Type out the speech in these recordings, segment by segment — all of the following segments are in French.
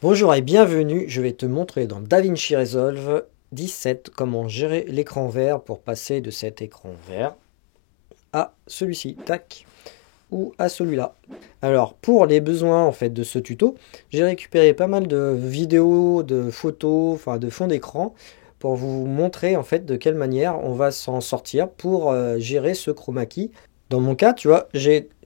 Bonjour et bienvenue, je vais te montrer dans DaVinci Resolve 17 comment gérer l'écran vert pour passer de cet écran vert à celui-ci, tac, ou à celui-là. Alors pour les besoins en fait de ce tuto, j'ai récupéré pas mal de vidéos, de photos, enfin de fonds d'écran pour vous montrer en fait de quelle manière on va s'en sortir pour gérer ce chroma key. Dans mon cas, tu vois,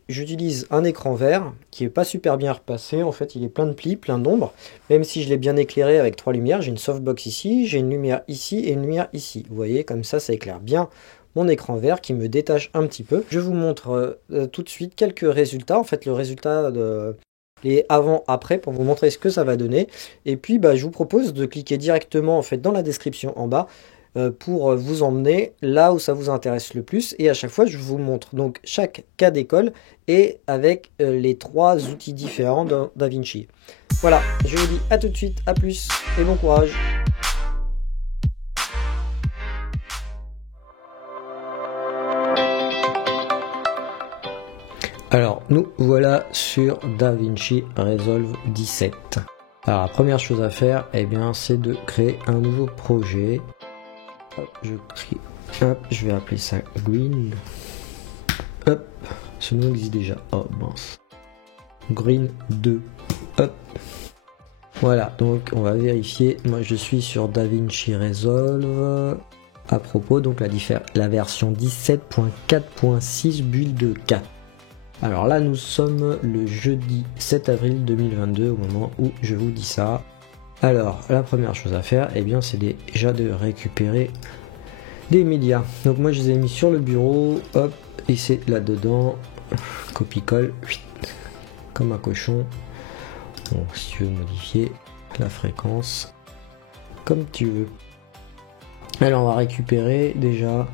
j'utilise un écran vert qui est pas super bien repassé. En fait, il est plein de plis, plein d'ombres. Même si je l'ai bien éclairé avec trois lumières, j'ai une softbox ici, j'ai une lumière ici et une lumière ici. Vous voyez, comme ça éclaire bien mon écran vert qui me détache un petit peu. Je vous montre tout de suite quelques résultats. En fait, le résultat de les avant-après pour vous montrer ce que ça va donner. Et puis, je vous propose de cliquer directement en fait dans la description en bas pour vous emmener là où ça vous intéresse le plus. Et à chaque fois, je vous montre donc chaque cas d'école et avec les trois outils différents de DaVinci. Voilà, je vous dis à tout de suite, à plus et bon courage. Alors, nous voilà sur DaVinci Resolve 17. Alors, la première chose à faire, eh bien, c'est de créer un nouveau projet. Hop, je vais appeler ça Green. Hop, ce nom existe déjà. Oh mince. Green 2. Hop. Voilà, donc on va vérifier. Moi, je suis sur DaVinci Resolve. À propos, donc la version 17.4.6 build 4. Alors là, nous sommes le jeudi 7 avril 2022 au moment où je vous dis ça. Alors, la première chose à faire, eh bien, c'est déjà de récupérer des médias. Donc moi, je les ai mis sur le bureau, hop, et c'est là-dedans, copie-colle, comme un cochon. Bon, si tu veux modifier la fréquence, comme tu veux. Alors, on va récupérer déjà...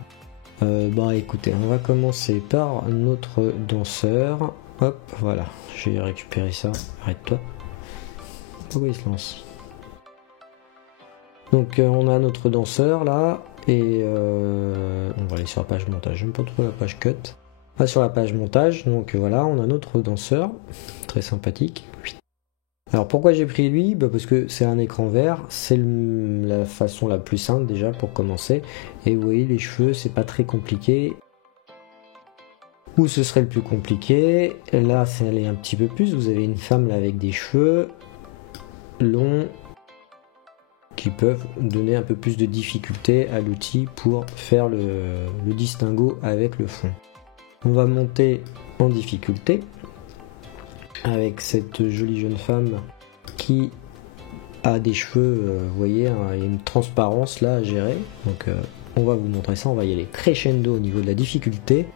écoutez, on va commencer par notre danseur. Hop, voilà, j'ai récupéré ça. Arrête-toi. Pourquoi il se lance? Donc on a notre danseur là, et on va aller sur la page montage. J'aime pas trop la page cut. On va sur la page montage, donc voilà, on a notre danseur, très sympathique. Alors pourquoi j'ai pris lui? Parce que c'est un écran vert, c'est la façon la plus simple déjà pour commencer. Et vous voyez les cheveux, c'est pas très compliqué. Où ce serait le plus compliqué? Là, c'est aller un petit peu plus. Vous avez une femme là avec des cheveux longs qui peuvent donner un peu plus de difficulté à l'outil pour faire le distinguo avec le fond. On va monter en difficulté avec cette jolie jeune femme qui a des cheveux, vous voyez, hein, il y a une transparence là à gérer. Donc on va vous montrer ça, on va y aller crescendo au niveau de la difficulté.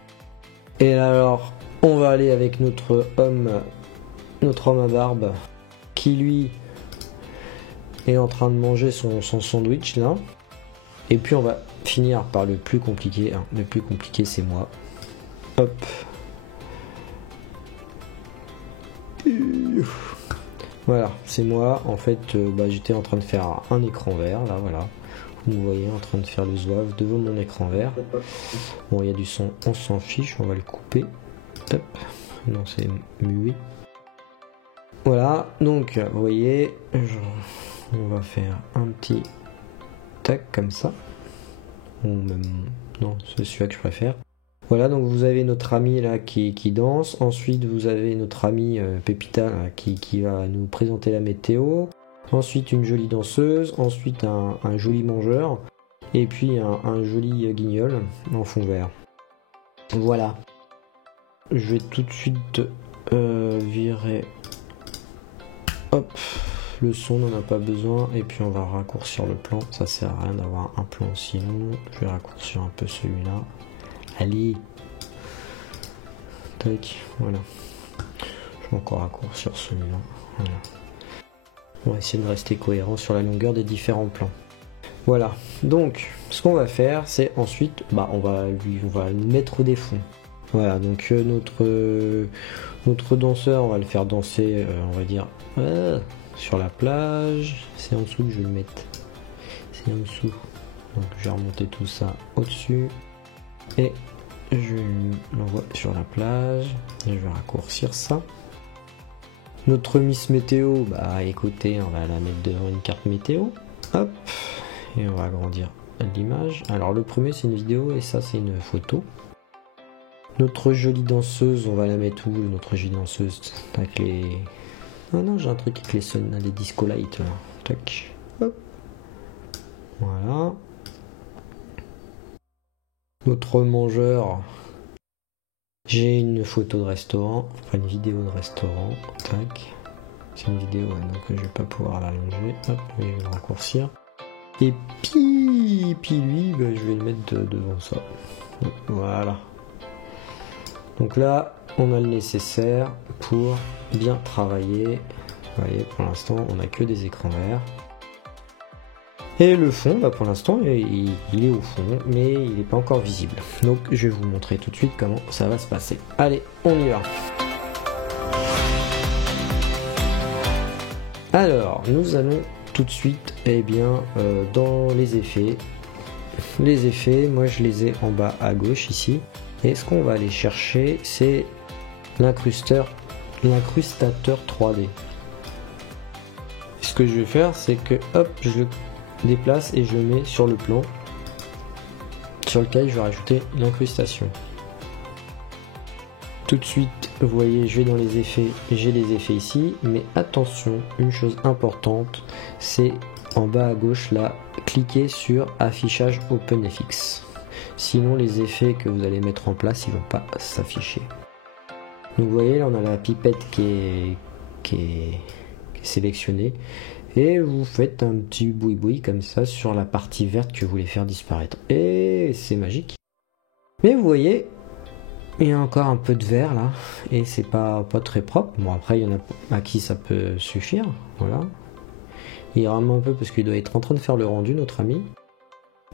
Et alors, on va aller avec notre homme à barbe qui lui est en train de manger son sandwich là. Et puis on va finir par le plus compliqué. Hein. Le plus compliqué, c'est moi. Hop. Voilà, c'est moi. En fait, j'étais en train de faire un écran vert là, voilà. Vous voyez, en train de faire le zouave devant mon écran vert. Bon, il y a du son, on s'en fiche, on va le couper. Hop. Non, c'est muet. Voilà, donc vous voyez, on va faire un petit tac comme ça. Ou même, non, c'est celui-là que je préfère. Voilà, donc vous avez notre ami là qui danse. Ensuite, vous avez notre ami Pépita là, qui va nous présenter la météo. Ensuite, une jolie danseuse. Ensuite, un joli mangeur. Et puis, un joli guignol en fond vert. Voilà. Je vais tout de suite virer. Hop. Le son, on n'en a pas besoin. Et puis, on va raccourcir le plan. Ça sert à rien d'avoir un plan aussi long. Je vais raccourcir un peu celui-là. Allez. Tac. Voilà. Je vais encore raccourcir celui-là. Voilà. On va essayer de rester cohérent sur la longueur des différents plans. Voilà, donc ce qu'on va faire, c'est ensuite, on va lui mettre des fonds. Voilà, donc notre danseur, on va le faire danser, on va dire, sur la plage. C'est en dessous que je vais le mettre. C'est en dessous. Donc je vais remonter tout ça au-dessus. Et je l'envoie sur la plage. Et je vais raccourcir ça. Notre Miss Météo, bah écoutez, on va la mettre devant une carte météo. Hop, et on va agrandir l'image. Alors le premier c'est une vidéo et ça c'est une photo. Notre jolie danseuse, on va la mettre où, notre jolie danseuse? Avec les... Ah non, j'ai un truc avec les disco lights là. Tac. Hop. Voilà. Notre mangeur. J'ai une photo de restaurant, enfin une vidéo de restaurant. Tac. C'est une vidéo, ouais, donc je vais pas pouvoir l'allonger. Hop, je vais le raccourcir. Et puis lui, bah, je vais le mettre devant ça. Voilà. Donc là, on a le nécessaire pour bien travailler. Vous voyez, pour l'instant, on n'a que des écrans verts. Et le fond, bah pour l'instant, il est au fond, mais il n'est pas encore visible. Donc je vais vous montrer tout de suite comment ça va se passer. Allez, on y va. Alors, nous allons tout de suite, dans les effets. Les effets, moi je les ai en bas à gauche ici. Et ce qu'on va aller chercher, c'est l'incrustateur 3D. Ce que je vais faire, c'est que hop, je le déplace et je le mets sur le plan sur lequel je vais rajouter l'incrustation. Tout de suite, vous voyez, je vais dans les effets, j'ai les effets ici, mais attention, une chose importante, c'est en bas à gauche là, cliquez sur affichage OpenFX. Sinon les effets que vous allez mettre en place, ils vont pas s'afficher. Donc vous voyez, là on a la pipette qui est sélectionnée. Et vous faites un petit boui-boui comme ça sur la partie verte que vous voulez faire disparaître. Et c'est magique. Mais vous voyez, il y a encore un peu de vert là. Et c'est pas très propre. Bon, après, il y en a à qui ça peut suffire. Voilà. Il rame un peu parce qu'il doit être en train de faire le rendu, notre ami.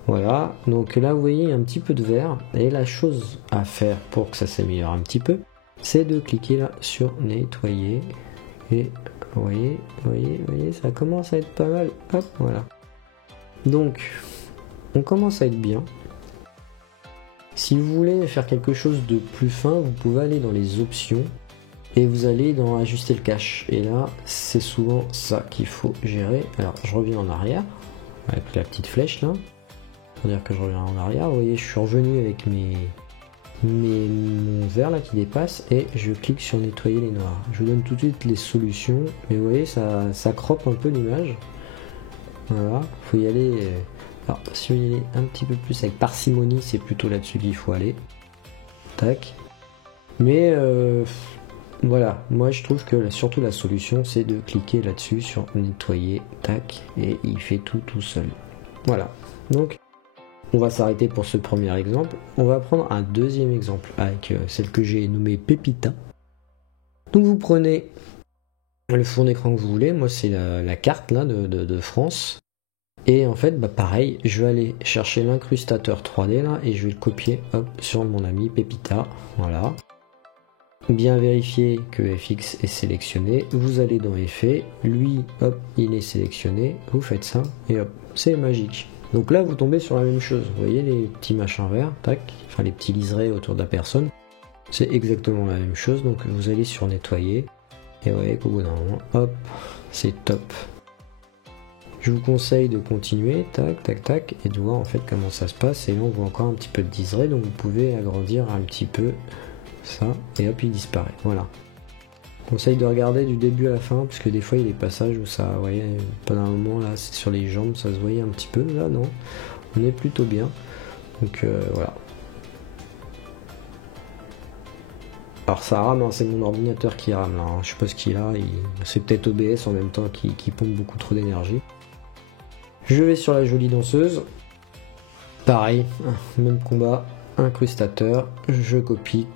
Voilà. Donc là, vous voyez, il y a un petit peu de vert. Et la chose à faire pour que ça s'améliore un petit peu, c'est de cliquer là sur nettoyer. Et vous voyez, ça commence à être pas mal. Hop, voilà. Donc, on commence à être bien. Si vous voulez faire quelque chose de plus fin, vous pouvez aller dans les options et vous allez dans ajuster le cache. Et là, c'est souvent ça qu'il faut gérer. Alors, je reviens en arrière avec la petite flèche là. Pour dire que je reviens en arrière. Vous voyez, je suis revenu avec mon vert là qui dépasse et je clique sur nettoyer les noirs. Je vous donne tout de suite les solutions, mais vous voyez ça croppe un peu l'image. Voilà, faut y aller. Alors si vous y allez un petit peu plus avec parcimonie, c'est plutôt là-dessus qu'il faut aller. Tac. Mais voilà, moi je trouve que surtout la solution c'est de cliquer là-dessus sur nettoyer, tac, et il fait tout seul. Voilà. Donc on va s'arrêter pour ce premier exemple. On va prendre un deuxième exemple avec celle que j'ai nommée Pépita. Donc vous prenez le fond d'écran que vous voulez. Moi c'est la carte là de France. Et en fait pareil, je vais aller chercher l'incrustateur 3D là et je vais le copier hop sur mon ami Pépita. Voilà. Bien vérifier que FX est sélectionné. Vous allez dans Effets. Lui hop il est sélectionné. Vous faites ça et hop c'est magique. Donc là, vous tombez sur la même chose. Vous voyez les petits machins verts, tac, enfin les petits liserés autour de la personne. C'est exactement la même chose. Donc vous allez sur nettoyer. Et vous voyez qu'au bout d'un moment, hop, c'est top. Je vous conseille de continuer, tac, et de voir en fait comment ça se passe. Et là, on voit encore un petit peu de liseré. Donc vous pouvez agrandir un petit peu ça. Et hop, il disparaît. Voilà. Conseille de regarder du début à la fin, parce que des fois il y a des passages où ça, vous voyez, pendant un moment là, c'est sur les jambes, ça se voyait un petit peu. Là, non, on est plutôt bien. Donc voilà. Alors ça rame, hein, c'est mon ordinateur qui rame là. Hein. Je sais pas ce qu'il a. C'est peut-être OBS en même temps qui pompe beaucoup trop d'énergie. Je vais sur la jolie danseuse. Pareil, même combat, incrustateur. Je copie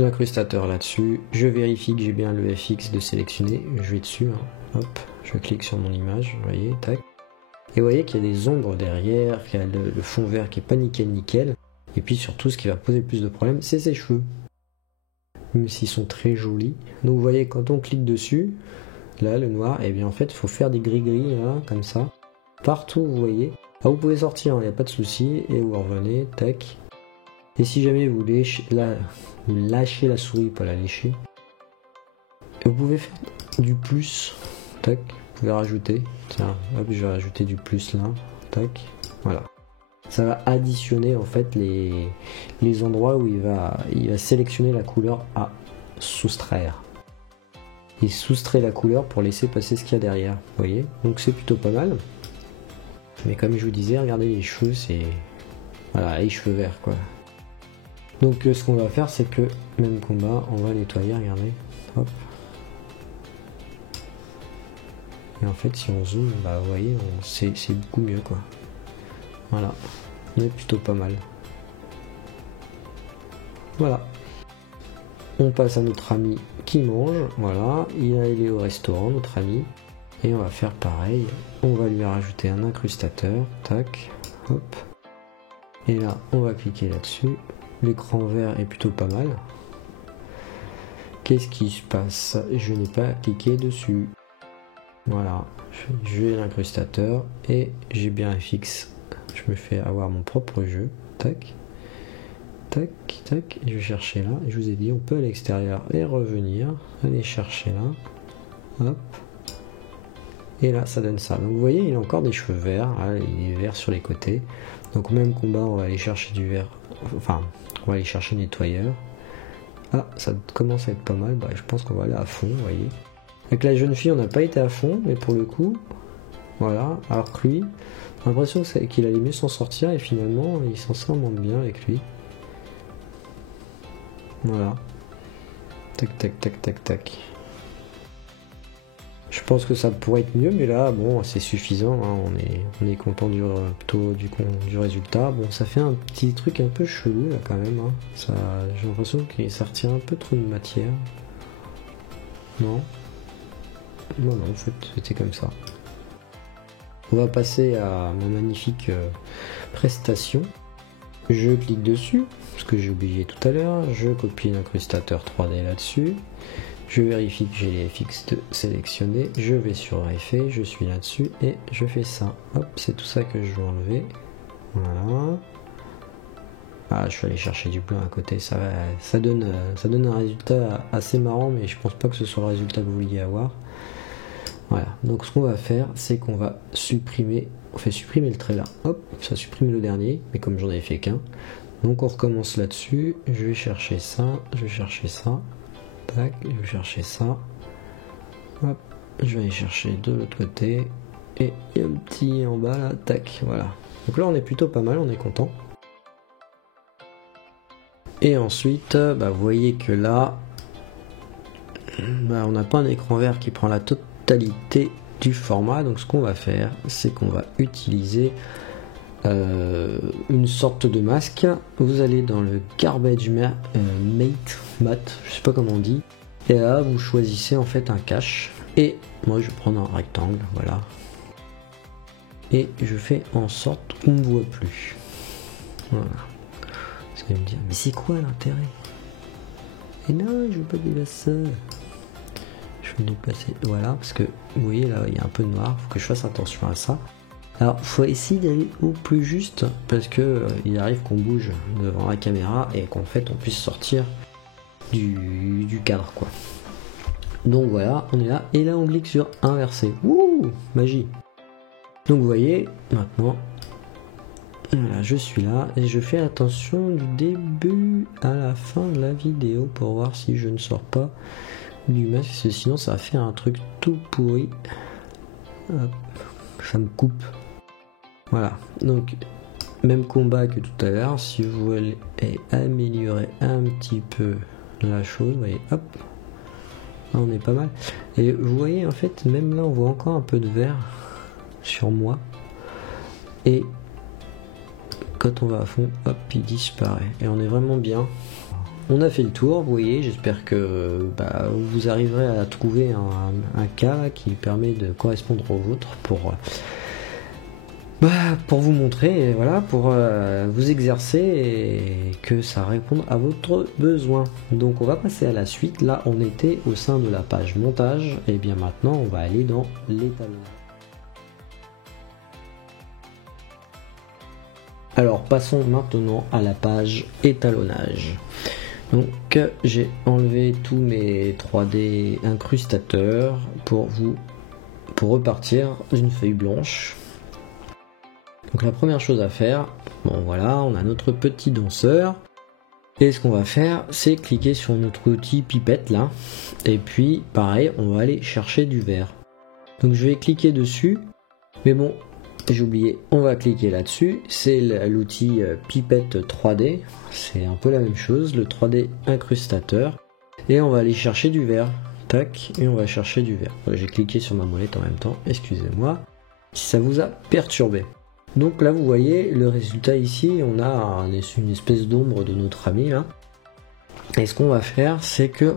l'incrustateur là-dessus, je vérifie que j'ai bien le FX de sélectionner, je vais dessus, hein. Hop, je clique sur mon image, vous voyez, tac. Et vous voyez qu'il y a des ombres derrière, qu'il y a le fond vert qui est pas nickel, et puis surtout ce qui va poser plus de problèmes, c'est ses cheveux. Même s'ils sont très jolis. Donc vous voyez, quand on clique dessus, là, le noir, et bien en fait, il faut faire des gris-gris, là, comme ça, partout, vous voyez. Ah, vous pouvez sortir, il n'y a pas de souci, et vous revenez, tac. Et si jamais vous lâchez la souris, pas la lécher, vous pouvez faire du plus, tac, vous pouvez rajouter, tiens, hop, je vais rajouter du plus là, tac, voilà. Ça va additionner en fait les endroits où il va sélectionner la couleur à soustraire. Il soustrait la couleur pour laisser passer ce qu'il y a derrière, vous voyez, donc c'est plutôt pas mal. Mais comme je vous disais, regardez les cheveux, c'est... Voilà, les cheveux verts quoi. Donc ce qu'on va faire, c'est que, même combat, on va nettoyer, regardez, hop. Et en fait, si on zoome, bah vous voyez, c'est beaucoup mieux quoi. Voilà, on est plutôt pas mal. Voilà. On passe à notre ami qui mange, voilà, il est au restaurant, notre ami. Et on va faire pareil, on va lui rajouter un incrustateur, tac, hop. Et là, on va cliquer là-dessus. L'écran vert est plutôt pas mal. Qu'est-ce qui se passe? Je n'ai pas cliqué dessus. Voilà, j'ai l'incrustateur et j'ai bien FX. Je me fais avoir mon propre jeu. Tac, tac, tac. Je vais chercher là. Je vous ai dit, on peut aller à l'extérieur et revenir. Aller chercher là. Hop. Et là, ça donne ça. Donc vous voyez, il a encore des cheveux verts. Là, il est vert sur les côtés. Donc au même combat, on va aller chercher du vert. Enfin, on va aller chercher le nettoyeur. Ah, ça commence à être pas mal. Bah, je pense qu'on va aller à fond, vous voyez. Avec la jeune fille, on n'a pas été à fond, mais pour le coup, voilà. Alors que lui, j'ai l'impression qu'il allait mieux s'en sortir et finalement, il s'en sort moins bien avec lui. Voilà. Tac, tac, tac, tac, tac. Je pense que ça pourrait être mieux, mais là, bon, c'est suffisant. Hein, on est content du résultat. Bon, ça fait un petit truc un peu chelou là quand même. Hein. J'ai l'impression que ça retient un peu trop de matière. Non. Non, en fait, c'était comme ça. On va passer à ma magnifique prestation. Je clique dessus, ce que j'ai oublié tout à l'heure. Je copie l'incrustateur 3D là-dessus. Je vérifie que j'ai les FX sélectionnés. Je vais sur effet, je suis là-dessus et je fais ça. Hop, c'est tout ça que je veux enlever. Voilà. Ah, je suis allé chercher du blanc à côté. Ça donne un résultat assez marrant, mais je pense pas que ce soit le résultat que vous vouliez avoir. Voilà, donc ce qu'on va faire, c'est qu'on va supprimer, on fait supprimer le trait là, hop, ça supprime le dernier, mais comme j'en ai fait qu'un, donc on recommence là-dessus, je vais chercher ça, tac, je vais chercher ça, hop, je vais aller chercher de l'autre côté, et un petit en bas là, tac, voilà. Donc là on est plutôt pas mal, on est content. Et ensuite, bah, vous voyez que là, bah, on n'a pas un écran vert qui prend la totalité du format, donc ce qu'on va faire, c'est qu'on va utiliser une sorte de masque. Vous allez dans le Garbage Matte, je sais pas comment on dit, et là vous choisissez en fait un cache, et moi je vais prendre un rectangle, voilà, et je fais en sorte qu'on ne voit plus. Voilà. Vous allez me dire, mais c'est quoi l'intérêt? Et non, je veux pas dépasser ça. Je vais déplacer, voilà, parce que vous voyez là il y a un peu de noir, faut que je fasse attention à ça. Alors faut essayer d'aller au plus juste, parce que il arrive qu'on bouge devant la caméra et qu'en fait on puisse sortir du cadre quoi. Donc voilà, on est là, et là on clique sur inverser. Wouh, magie. Donc vous voyez, maintenant, voilà, je suis là, et je fais attention du début à la fin de la vidéo pour voir si je ne sors pas du masque, parce que sinon ça va faire un truc tout pourri. Hop, ça me coupe. Voilà, donc même combat que tout à l'heure. Si vous voulez améliorer un petit peu la chose, vous voyez, hop, là on est pas mal. Et vous voyez en fait, même là on voit encore un peu de vert sur moi. Et quand on va à fond, hop, il disparaît. Et on est vraiment bien. On a fait le tour, vous voyez, j'espère que vous arriverez à trouver un cas qui permet de correspondre au vôtre pour vous montrer, et voilà, pour vous exercer et que ça réponde à votre besoin. Donc on va passer à la suite. Là on était au sein de la page montage, et bien maintenant on va aller dans l'étalonnage. Alors passons maintenant à la page étalonnage. Donc j'ai enlevé tous mes 3D incrustateurs pour repartir d'une feuille blanche. Donc la première chose à faire, bon voilà, on a notre petit danseur. Et ce qu'on va faire, c'est cliquer sur notre outil pipette là. Et puis pareil, on va aller chercher du verre. Donc je vais cliquer dessus. Mais bon, j'ai oublié, on va cliquer là-dessus. C'est l'outil pipette 3D. C'est un peu la même chose, le 3D incrustateur. Et on va aller chercher du verre. Tac, et on va chercher du verre. J'ai cliqué sur ma molette en même temps, excusez-moi. Si ça vous a perturbé. Donc là vous voyez le résultat ici, on a une espèce d'ombre de notre ami là. Et ce qu'on va faire, c'est que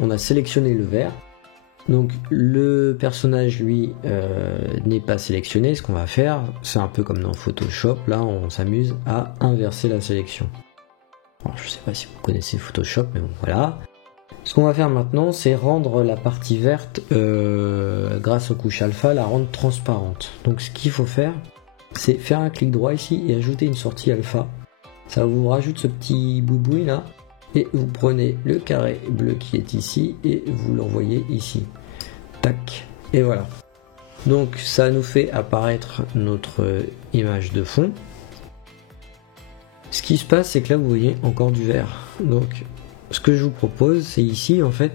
on a sélectionné le verre. Donc le personnage lui n'est pas sélectionné. Ce qu'on va faire, c'est un peu comme dans Photoshop, là on s'amuse à inverser la sélection. Alors, je sais pas si vous connaissez Photoshop, mais bon voilà. Ce qu'on va faire maintenant, c'est rendre la partie verte, grâce aux couches alpha, la rendre transparente. Donc ce qu'il faut faire, c'est faire un clic droit ici et ajouter une sortie alpha. Ça vous rajoute ce petit boui-boui là. Et vous prenez le carré bleu qui est ici et vous l'envoyez ici. Tac. Et voilà. Donc ça nous fait apparaître notre image de fond. Ce qui se passe, c'est que là vous voyez encore du vert. Donc ce que je vous propose, c'est ici en fait,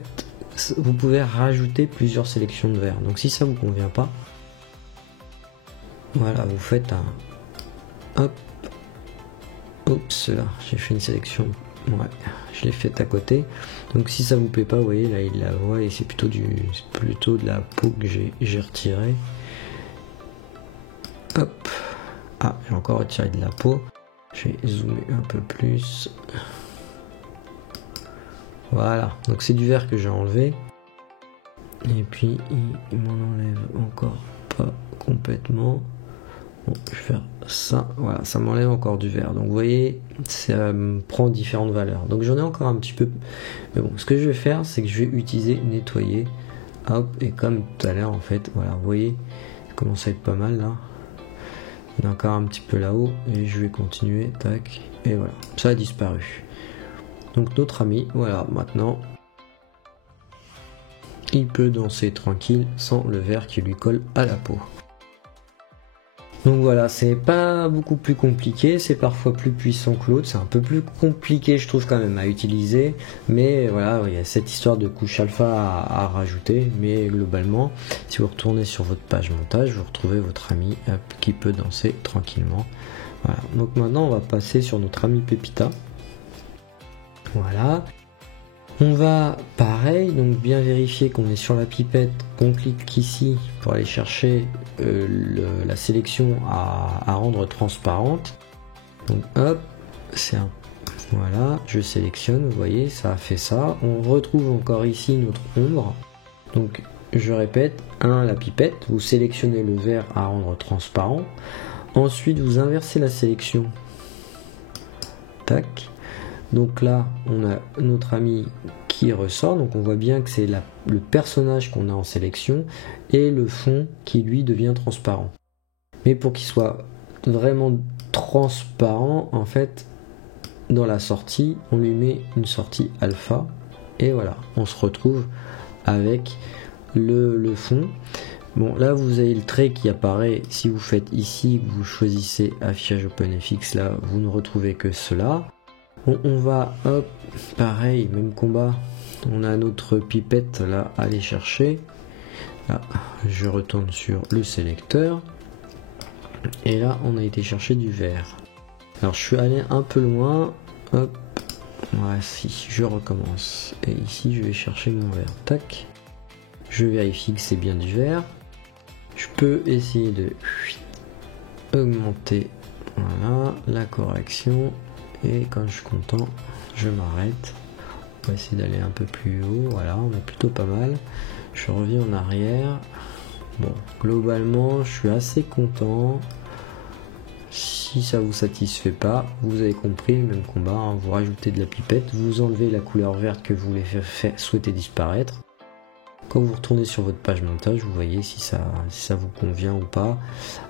vous pouvez rajouter plusieurs sélections de verre. Donc si ça vous convient pas, voilà, vous faites un hop, oups là, j'ai fait une sélection, ouais, je l'ai faite à côté. Donc si ça vous plaît pas, vous voyez là il la voit et c'est plutôt de la peau que j'ai retiré. Hop, ah j'ai encore retiré de la peau. Je vais zoomer un peu plus. Voilà, donc c'est du verre que j'ai enlevé. Et puis il m'en enlève encore pas complètement. Bon, je vais faire ça. Voilà, ça m'enlève encore du verre. Donc vous voyez, ça me prend différentes valeurs. Donc j'en ai encore un petit peu. Mais bon, ce que je vais faire, c'est que je vais utiliser nettoyer. Hop, et comme tout à l'heure en fait, voilà, vous voyez, ça commence à être pas mal là. Il y en a encore un petit peu là-haut. Et je vais continuer, tac. Et voilà, ça a disparu. Donc notre ami, voilà, maintenant, il peut danser tranquille sans le verre qui lui colle à la peau. Donc voilà, c'est pas beaucoup plus compliqué, c'est parfois plus puissant que l'autre, c'est un peu plus compliqué je trouve quand même à utiliser, mais voilà, il y a cette histoire de couche alpha à rajouter, mais globalement, si vous retournez sur votre page montage, vous retrouvez votre ami qui peut danser tranquillement. Voilà, donc maintenant on va passer sur notre ami Pépita. Voilà. On va pareil, donc bien vérifier qu'on est sur la pipette, qu'on clique ici pour aller chercher la sélection à rendre transparente. Donc hop, voilà, je sélectionne, vous voyez, ça a fait ça. On retrouve encore ici notre ombre. Donc je répète, la pipette, vous sélectionnez le vert à rendre transparent. Ensuite vous inversez la sélection. Tac. Donc là, on a notre ami qui ressort, donc on voit bien que c'est le personnage qu'on a en sélection et le fond qui lui devient transparent. Mais pour qu'il soit vraiment transparent, en fait, dans la sortie, on lui met une sortie alpha et voilà, on se retrouve avec le fond. Bon, là vous avez le trait qui apparaît si vous faites ici, que vous choisissez affichage OpenFX, là vous ne retrouvez que cela. Bon, on va, hop, pareil, même combat, on a notre pipette là à aller chercher. Là, je retourne sur le sélecteur. Et là, on a été chercher du vert. Alors, je suis allé un peu loin. Hop, voici, je recommence. Et ici, je vais chercher mon vert. Tac. Je vérifie que c'est bien du vert. Je peux essayer de augmenter, voilà, la correction. Et quand je suis content, je m'arrête. On va essayer d'aller un peu plus haut. Voilà, on est plutôt pas mal. Je reviens en arrière. Bon, globalement, je suis assez content. Si ça vous satisfait pas, vous avez compris, le même combat, hein, vous rajoutez de la pipette, vous enlevez la couleur verte que vous voulez souhaiter disparaître. Quand vous retournez sur votre page montage, vous voyez si ça vous convient ou pas.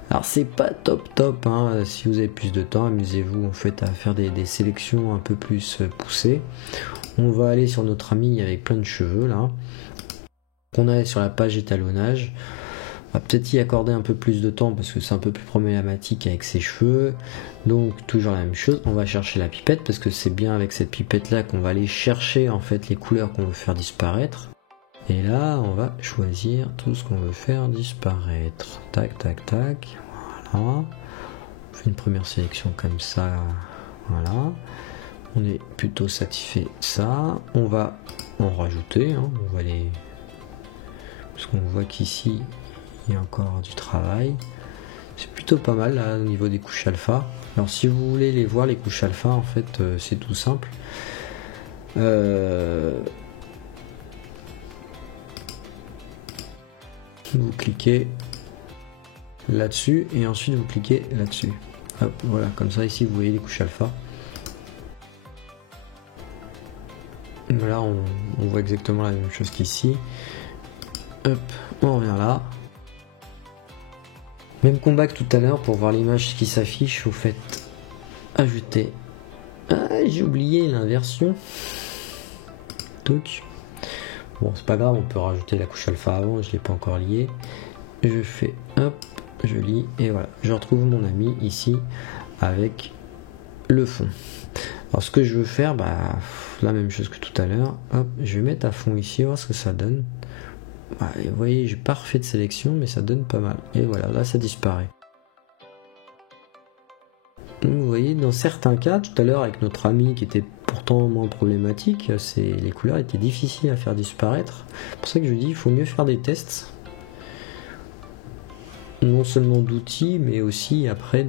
Alors c'est pas top, hein. Si vous avez plus de temps, amusez-vous en fait à faire des sélections un peu plus poussées. On va aller sur notre ami avec plein de cheveux là. On est sur la page étalonnage. On va peut-être y accorder un peu plus de temps parce que c'est un peu plus problématique avec ses cheveux. Donc toujours la même chose, on va chercher la pipette parce que c'est bien avec cette pipette là qu'on va aller chercher en fait les couleurs qu'on veut faire disparaître. Et là on va choisir tout ce qu'on veut faire disparaître. Tac tac tac, voilà. On fait une première sélection comme ça, voilà. On est plutôt satisfait de ça. On va en rajouter, hein. On va les... Parce qu'on voit qu'ici il y a encore du travail. C'est plutôt pas mal là au niveau des couches alpha. Alors si vous voulez les voir les couches alpha en fait c'est tout simple. Vous cliquez là-dessus et ensuite vous cliquez là-dessus. Hop, voilà, comme ça ici vous voyez les couches alpha. Là on voit exactement la même chose qu'ici. Hop, on revient là. Même combat que tout à l'heure, pour voir l'image qui s'affiche, vous faites ajouter. Ah, j'ai oublié l'inversion. Touch. Bon, c'est pas grave, on peut rajouter la couche alpha avant, je l'ai pas encore lié. Je fais hop, je lis et voilà. Je retrouve mon ami ici avec le fond. Alors ce que je veux faire, la même chose que tout à l'heure. Hop, je vais mettre à fond ici, voir ce que ça donne. Vous voyez, j'ai pas refait de sélection, mais ça donne pas mal. Et voilà, là ça disparaît. Vous voyez, dans certains cas, tout à l'heure avec notre ami qui était pourtant moins problématique, les couleurs étaient difficiles à faire disparaître. C'est pour ça que je dis, il faut mieux faire des tests. Non seulement d'outils, mais aussi après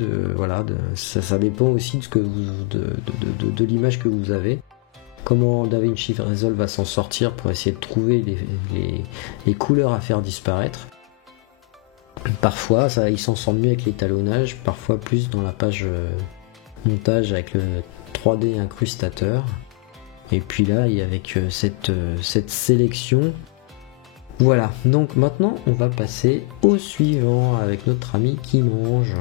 ça dépend aussi de ce que de l'image que vous avez. Comment DaVinci Resolve va s'en sortir pour essayer de trouver les couleurs à faire disparaître. Parfois, il s'en sort mieux avec l'étalonnage, parfois plus dans la page montage avec le 3D incrustateur. Et puis là, il y a avec cette sélection. Voilà, donc maintenant, on va passer au suivant avec notre ami qui mange.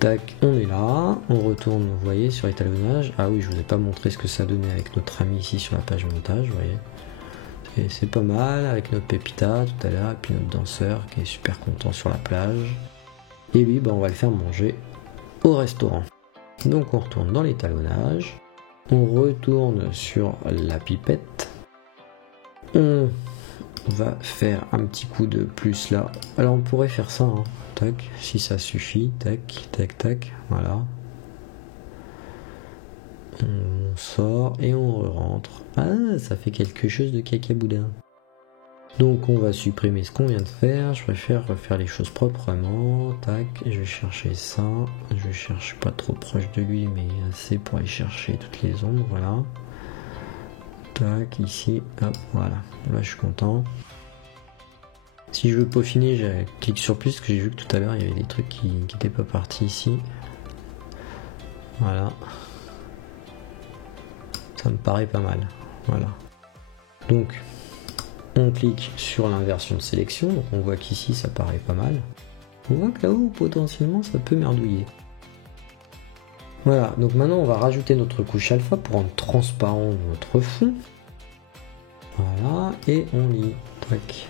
Tac, on est là, on retourne, vous voyez, sur l'étalonnage. Ah oui, je vous ai pas montré ce que ça donnait avec notre ami ici sur la page montage, vous voyez. C'est pas mal avec notre Pépita tout à l'heure, et puis notre danseur qui est super content sur la plage. Et lui, on va le faire manger au restaurant. Donc on retourne dans l'étalonnage, on retourne sur la pipette, on va faire un petit coup de plus là. Alors on pourrait faire ça, hein. Tac, si ça suffit, tac, tac, tac, voilà. On sort et on rentre. Ah, ça fait quelque chose de cacaboudin. Donc on va supprimer ce qu'on vient de faire. Je préfère refaire les choses proprement. Tac, je vais chercher ça. Je cherche pas trop proche de lui, mais assez pour aller chercher toutes les ombres, voilà. Tac, ici, hop, voilà. Là je suis content. Si je veux peaufiner, je clique sur plus, parce que j'ai vu que tout à l'heure il y avait des trucs qui n'étaient pas partis ici. Voilà. Ça me paraît pas mal. Voilà. Donc, on clique sur l'inversion de sélection. Donc on voit qu'ici ça paraît pas mal. On voit que là-haut, potentiellement, ça peut merdouiller. Voilà. Donc maintenant, on va rajouter notre couche alpha pour rendre transparent notre fond. Voilà. Et on lit. Tac.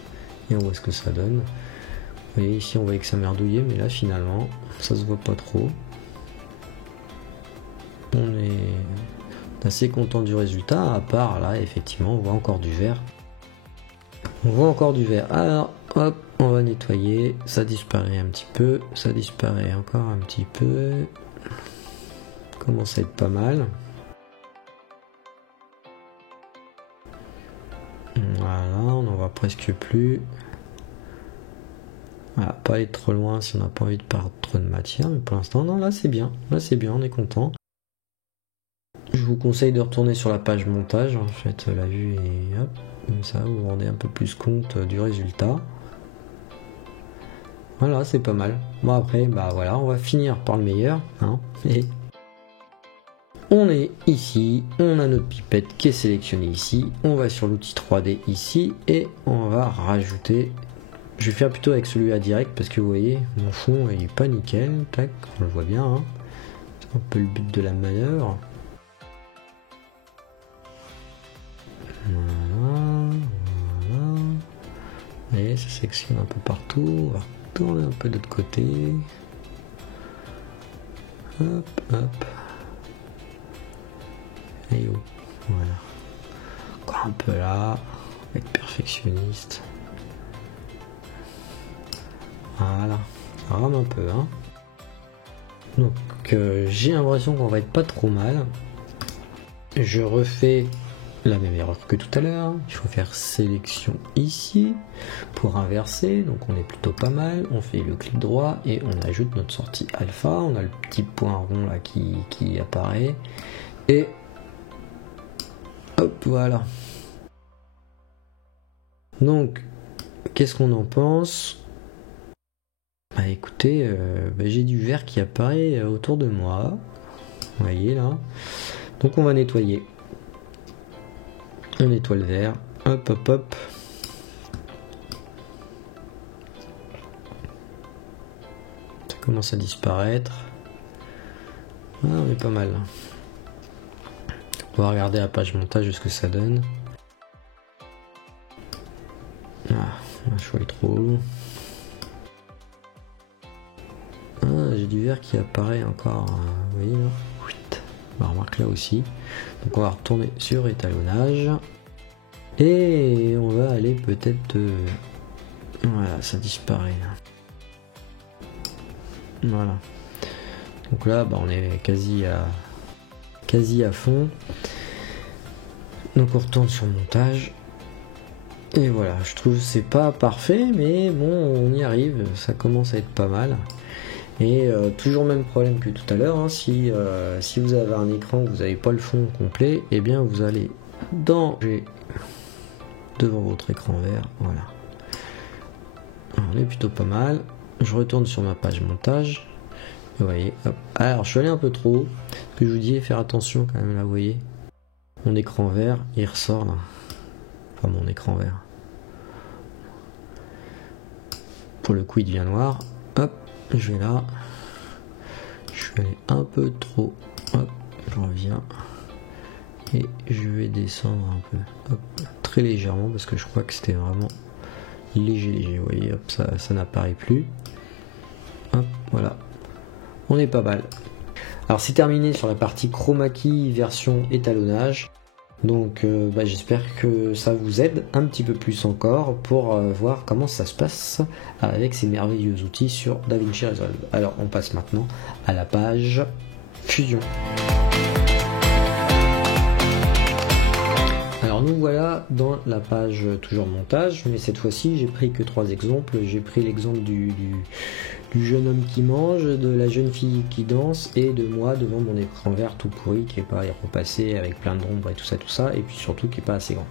Et on voit ce que ça donne. Vous voyez ici on voyait que ça merdouillait, mais là finalement ça se voit pas trop. On est assez content du résultat, à part là effectivement on voit encore du vert. On voit encore du vert. Alors hop, on va nettoyer, ça disparaît un petit peu, ça disparaît encore un petit peu. Commence à être pas mal. Voilà, on n'en voit presque plus. Voilà, pas aller trop loin si on n'a pas envie de perdre trop de matière, mais pour l'instant, non, là c'est bien. Là c'est bien, on est content. Je vous conseille de retourner sur la page montage, en fait, la vue et hop, comme ça vous vous rendez un peu plus compte du résultat. Voilà, c'est pas mal. Bon après, voilà, on va finir par le meilleur, hein. Et On est ici, on a notre pipette qui est sélectionnée ici, on va sur l'outil 3D ici et on va rajouter. Je vais faire plutôt avec celui-là direct parce que vous voyez, mon fond il est pas nickel, tac, on le voit bien, hein. C'est un peu le but de la manœuvre. Voilà, voilà. Et ça sélectionne un peu partout, on va retourner un peu de l'autre côté. Hop, hop. Et oh, voilà. Encore un peu là, être perfectionniste. Voilà, ça rame un peu, hein. Donc j'ai l'impression qu'on va être pas trop mal. Je refais la même erreur que tout à l'heure. Il faut faire sélection ici pour inverser. Donc on est plutôt pas mal. On fait le clic droit et on ajoute notre sortie alpha. On a le petit point rond là qui apparaît. Et hop, voilà. Donc, qu'est-ce qu'on en pense? Bah écoutez, j'ai du vert qui apparaît autour de moi. Vous voyez là. Donc on va nettoyer. On nettoie le vert. Hop, hop, hop. Ça commence à disparaître. Ah, on est pas mal. On va regarder la page montage ce que ça donne. Ah, le choix est trop long. Ah, j'ai du vert qui apparaît encore. Vous voyez là. On remarque là aussi. Donc on va retourner sur étalonnage. Et on va aller peut-être... Voilà, ça disparaît là. Voilà. Donc là, on est quasi à fond. Donc on retourne sur le montage. Et voilà, je trouve que c'est pas parfait, mais bon, on y arrive. Ça commence à être pas mal. Et toujours même problème que tout à l'heure, hein. Si vous avez un écran, vous n'avez pas le fond complet, et bien vous allez devant votre écran vert, voilà. On est plutôt pas mal. Je retourne sur ma page montage. Vous voyez, hop. Alors je suis allé un peu trop haut. Ce que je vous dis, faire attention quand même là, vous voyez. Mon écran vert, il ressort là. Enfin mon écran vert. Pour le coup il devient noir. Hop. Je vais là, je suis allé un peu trop, hop, je reviens et je vais descendre un peu, hop, très légèrement parce que je crois que c'était vraiment léger, vous voyez, hop, ça n'apparaît plus, hop, voilà, on est pas mal. Alors c'est terminé sur la partie chroma key version étalonnage. Donc j'espère que ça vous aide un petit peu plus encore pour voir comment ça se passe avec ces merveilleux outils sur DaVinci Resolve. Alors on passe maintenant à la page Fusion. Alors nous voilà dans la page toujours montage, mais cette fois-ci j'ai pris que 3 exemples. J'ai pris l'exemple du jeune homme qui mange, de la jeune fille qui danse et de moi devant mon écran vert tout pourri qui est pas repassé avec plein d'ombre et tout ça, et puis surtout qui est pas assez grand.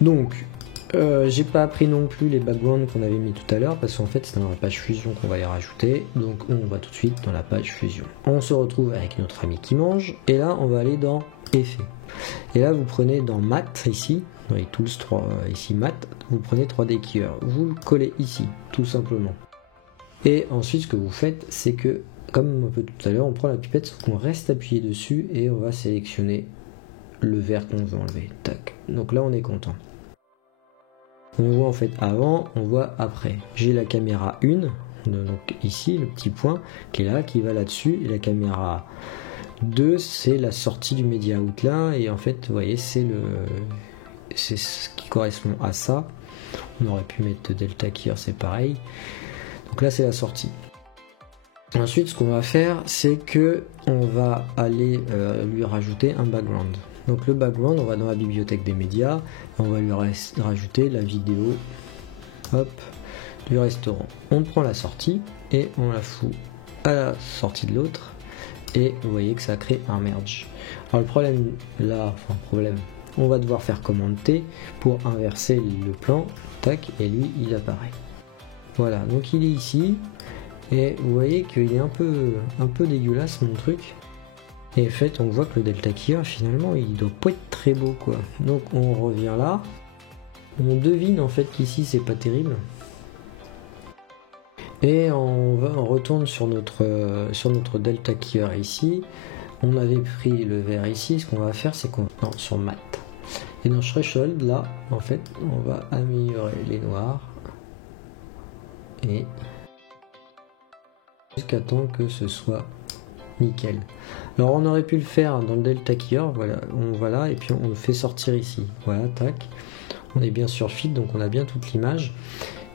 Donc j'ai pas pris non plus les backgrounds qu'on avait mis tout à l'heure parce qu'en fait c'est dans la page fusion qu'on va les rajouter, donc on va tout de suite dans la page fusion. On se retrouve avec notre ami qui mange et là on va aller dans effet. Et là vous prenez dans mat ici, dans les tools 3 ici mat, vous prenez 3D Keyer, vous le collez ici tout simplement. Et ensuite ce que vous faites c'est que comme un peu tout à l'heure on prend la pipette sauf qu'on reste appuyé dessus et on va sélectionner le vert qu'on veut enlever. Tac. Donc là on est content. On voit en fait avant, on voit après. J'ai la caméra 1, donc ici le petit point qui est là, qui va là-dessus, et la caméra 2 c'est la sortie du media out là, et en fait vous voyez c'est ce qui correspond à ça. On aurait pu mettre delta keyer, c'est pareil. Donc là c'est la sortie. Ensuite ce qu'on va faire c'est que on va aller lui rajouter un background. Donc le background, on va dans la bibliothèque des médias et on va lui rajouter la vidéo, hop, du restaurant. On prend la sortie et on la fout à la sortie de l'autre et vous voyez que ça crée un merge. Alors le problème là, on va devoir faire commande T pour inverser le plan, tac, et lui il apparaît. Voilà, donc il est ici et vous voyez qu'il est un peu dégueulasse mon truc. Et en fait, on voit que le Delta Killer, finalement, il doit pas être très beau, quoi. Donc, on revient là. On devine, en fait, qu'ici, c'est pas terrible. Et on retourne sur notre Delta Killer ici. On avait pris le vert ici. Ce qu'on va faire, c'est qu'on... Non, sur mat. Et dans Threshold, là, en fait, on va améliorer les noirs. Et... jusqu'à temps que ce soit nickel. Alors on aurait pu le faire dans le Delta Killer, voilà, on va là et puis on le fait sortir ici. Voilà, tac. On est bien sur fit, donc on a bien toute l'image.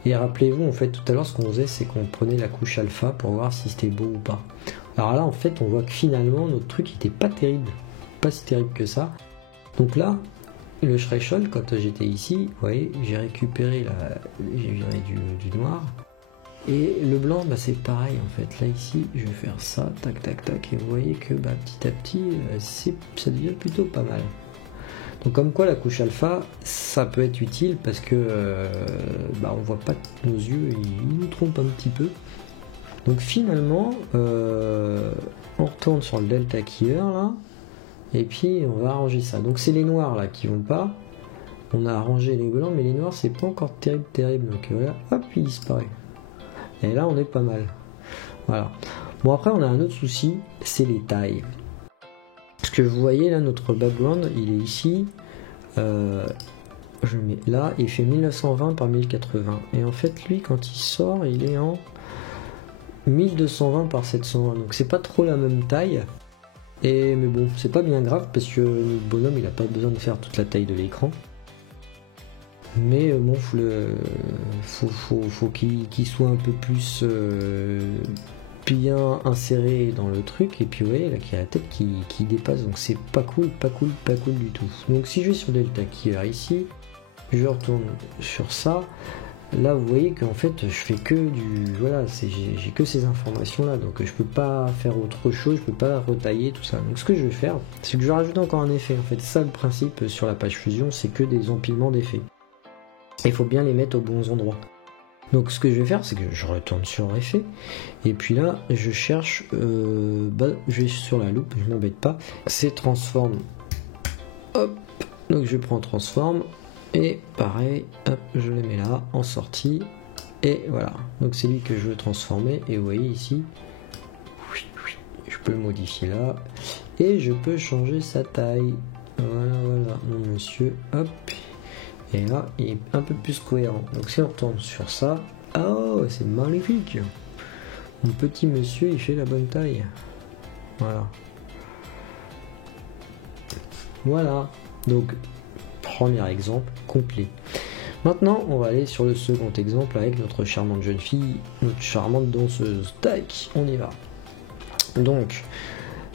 Et rappelez-vous, en fait, tout à l'heure, ce qu'on faisait, c'est qu'on prenait la couche alpha pour voir si c'était beau ou pas. Alors là, en fait, on voit que finalement, notre truc n'était pas terrible. Pas si terrible que ça. Donc là, le threshold, quand j'étais ici, vous voyez, j'ai récupéré j'ai viré du noir. Et le blanc, bah, c'est pareil en fait. Là ici, je vais faire ça, tac tac tac, et vous voyez que bah, petit à petit, ça devient plutôt pas mal. Donc comme quoi la couche alpha, ça peut être utile parce que bah, on voit pas nos yeux, ils nous trompent un petit peu. Donc finalement, on retourne sur le Delta Killer là, et puis on va arranger ça. Donc c'est les noirs là qui vont pas. On a arrangé les blancs, mais les noirs c'est pas encore terrible. Donc voilà, hop, il disparaît. Et là, on est pas mal. Voilà. Bon, après, on a un autre souci, c'est les tailles. Parce que vous voyez, là, notre background, il est ici. Je le mets là, il fait 1920 par 1080. Et en fait, lui, quand il sort, il est en 1220 par 720. Donc, c'est pas trop la même taille. Mais bon, c'est pas bien grave, parce que notre bonhomme, il a pas besoin de faire toute la taille de l'écran. Mais bon, faut qu'il soit un peu plus bien inséré dans le truc. Et puis vous voyez là qu'il y a la tête qui dépasse, donc c'est pas cool du tout. Donc si je vais sur Delta Killer ici, je retourne sur ça. Là vous voyez qu'en fait je fais que voilà, j'ai que ces informations là, donc je peux pas faire autre chose, je peux pas retailler tout ça. Donc ce que je vais faire, c'est que je vais rajouter encore un effet. En fait, ça le principe sur la page fusion, c'est que des empilements d'effets. Il faut bien les mettre aux bons endroits. Donc ce que je vais faire, c'est que je retourne sur effet, et puis là je cherche, je vais sur la loupe, je m'embête pas, c'est transform, hop, donc je prends transform, et pareil, hop, je le mets là, en sortie, et voilà, donc c'est lui que je veux transformer, et vous voyez ici, je peux le modifier là, et je peux changer sa taille, voilà, mon monsieur, hop. Et là, il est un peu plus cohérent. Donc si on retourne sur ça, oh, c'est magnifique. Mon petit monsieur, il fait la bonne taille. Voilà. Donc, premier exemple complet. Maintenant, on va aller sur le second exemple avec notre charmante jeune fille, notre charmante danseuse. Tac, on y va. Donc,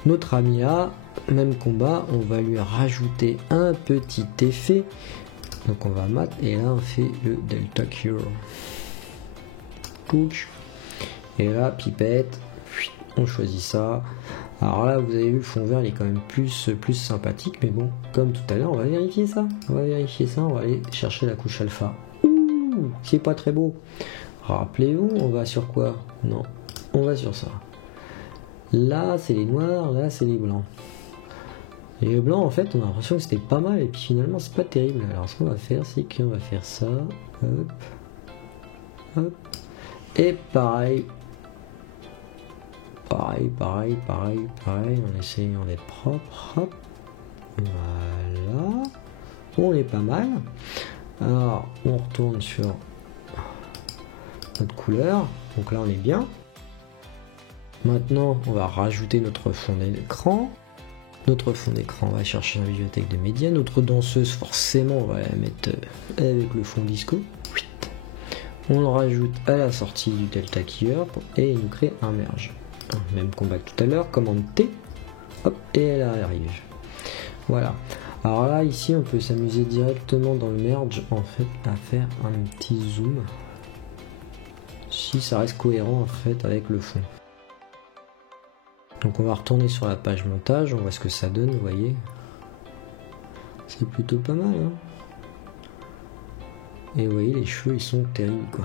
notre ami A, même combat, on va lui rajouter un petit effet. Donc on va mat et là on fait le Delta Killer. Cook. Et là, pipette. On choisit ça. Alors là, vous avez vu, le fond vert il est quand même plus sympathique. Mais bon, comme tout à l'heure, on va vérifier ça. On va aller chercher la couche alpha. Ouh, c'est pas très beau. Rappelez-vous, on va sur quoi? Non, on va sur ça. Là, c'est les noirs, là, c'est les blancs. Et le blanc, en fait, on a l'impression que c'était pas mal, et puis finalement, c'est pas terrible. Alors, ce qu'on va faire, c'est qu'on va faire ça. Hop. Hop. Et pareil. En essayant d'être propre. Hop. Voilà. On est pas mal. Alors, on retourne sur notre couleur. Donc là, on est bien. Maintenant, on va rajouter notre fond d'écran. Notre fond d'écran, on va chercher la bibliothèque de médias. Notre danseuse, forcément, on va la mettre avec le fond disco. On le rajoute à la sortie du Delta Killer et il nous crée un merge. Même combat que tout à l'heure, commande T, hop, et elle arrive. Voilà. Alors là, ici, on peut s'amuser directement dans le merge, en fait, à faire un petit zoom. Si ça reste cohérent, en fait, avec le fond. Donc on va retourner sur la page montage, on voit ce que ça donne, vous voyez. C'est plutôt pas mal, hein. Et vous voyez, les cheveux, ils sont terribles, quoi.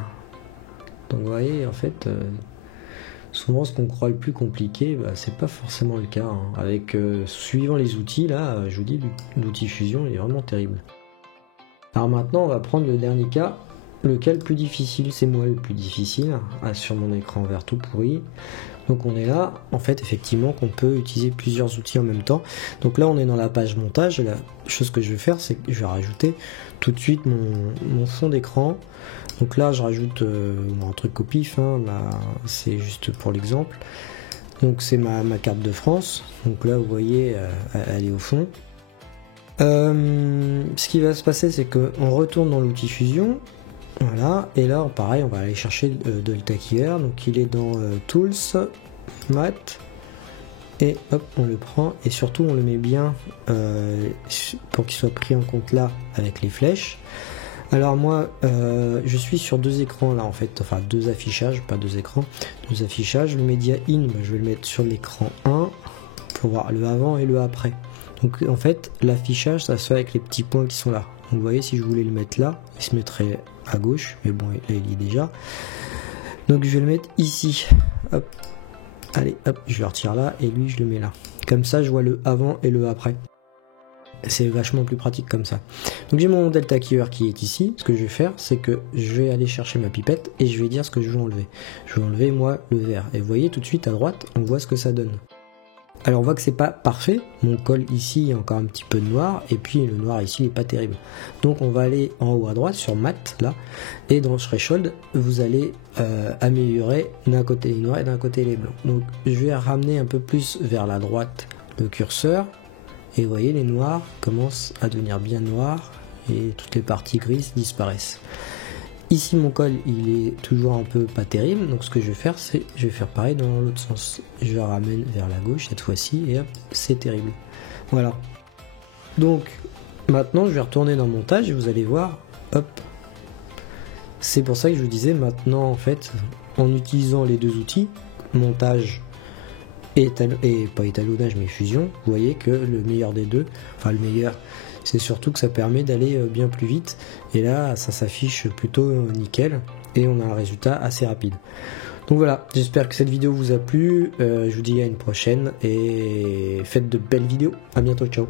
Donc vous voyez, en fait, souvent ce qu'on croit le plus compliqué, bah, c'est pas forcément le cas. Hein. Avec suivant les outils, là, je vous dis, l'outil fusion il est vraiment terrible. Alors maintenant, on va prendre le dernier cas. Lequel plus difficile? C'est moi le plus difficile, sur mon écran vert tout pourri. Donc on est là, en fait effectivement qu'on peut utiliser plusieurs outils en même temps. Donc là on est dans la page montage, et la chose que je vais faire c'est que je vais rajouter tout de suite mon fond d'écran. Donc là je rajoute un truc au pif, hein, là c'est juste pour l'exemple. Donc c'est ma carte de France, donc là vous voyez elle est au fond. Ce qui va se passer c'est qu'on retourne dans l'outil fusion. Voilà, et là pareil on va aller chercher Delta Keyer, donc il est dans Tools, Math, et hop on le prend, et surtout on le met bien pour qu'il soit pris en compte là avec les flèches. Alors moi je suis sur deux écrans là en fait, enfin deux affichages, pas deux écrans, deux affichages. Le Media In, je vais le mettre sur l'écran 1 pour voir le avant et le après. Donc en fait l'affichage ça se fait avec les petits points qui sont là. Donc vous voyez si je voulais le mettre là, il se mettrait à gauche, mais bon là il y est déjà. Donc je vais le mettre ici, hop, allez hop, je le retire là et lui je le mets là. Comme ça je vois le avant et le après. C'est vachement plus pratique comme ça. Donc j'ai mon Delta Keyer qui est ici. Ce que je vais faire c'est que je vais aller chercher ma pipette et je vais dire ce que je veux enlever. Je vais enlever moi le vert. Et vous voyez tout de suite à droite on voit ce que ça donne. Alors on voit que c'est pas parfait, mon col ici il y a encore un petit peu de noir, et puis le noir ici il est pas terrible. Donc on va aller en haut à droite sur Math là, et dans Threshold vous allez améliorer d'un côté les noirs et d'un côté les blancs. Donc je vais ramener un peu plus vers la droite le curseur, et vous voyez les noirs commencent à devenir bien noirs, et toutes les parties grises disparaissent. Ici mon col il est toujours un peu pas terrible, donc ce que je vais faire c'est je vais faire pareil dans l'autre sens. Je le ramène vers la gauche cette fois-ci et hop c'est terrible. Voilà. Donc maintenant je vais retourner dans montage et vous allez voir, hop. C'est pour ça que je vous disais maintenant en fait en utilisant les deux outils, montage et pas étalonnage mais fusion, vous voyez que le meilleur des deux, enfin le meilleur, c'est surtout que ça permet d'aller bien plus vite, et là ça s'affiche plutôt nickel et on a un résultat assez rapide. Donc voilà, j'espère que cette vidéo vous a plu, je vous dis à une prochaine et faites de belles vidéos, à bientôt, ciao.